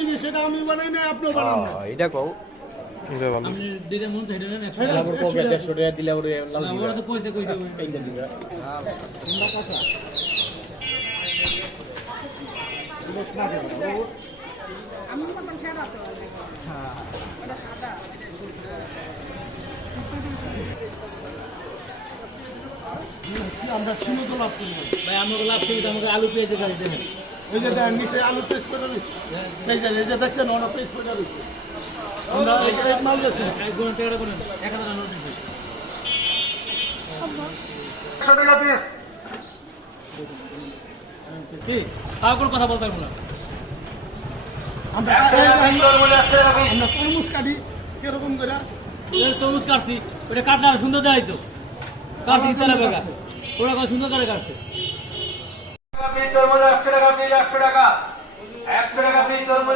চিনি সেটা আমি বানাই না, আপনি বানান না। এটা কও এটা ভালো। আপনি যেটা মন চাই এটা নেন 100 সেটা টাকা। আপনি কবে 150 টাকা দিলে ওরে লাল না, দিবা ওরা তো কইতে কইছে এইটা দিবা আমরা কাঁচা। বস না দেব না। আমি মতন ফেরাতে হবে। আমরা সীমিত লাভ করবো। ভাই আমাকে লাভ থেকে আমাকে আলু পেঁয়াজের গাড়ি দেন। ওই যে দেখেন নিচে আলু পেস্ট করে রয়েছে, এই যে দেখছেন ওনা পেস্ট করে রয়েছে। আমরা এখানে মাল দিচ্ছি এক গুণ টাকা করে 1000 নোট দিছি। 100 টাকা পিস। কি তারপর কথা বলতে পারবো না। আমরা তরমুজ কাটি কিরকম করে এর তরমুজ কাটছি ওটা কাটলে আর সুন্দর দেখাই তো কাটছি তারা বেগা ওরা কত সুন্দর করে কাটছে। তরমুজ 100 টাকা পিস, 100 টাকা 100 টাকা পিস তরমুজ।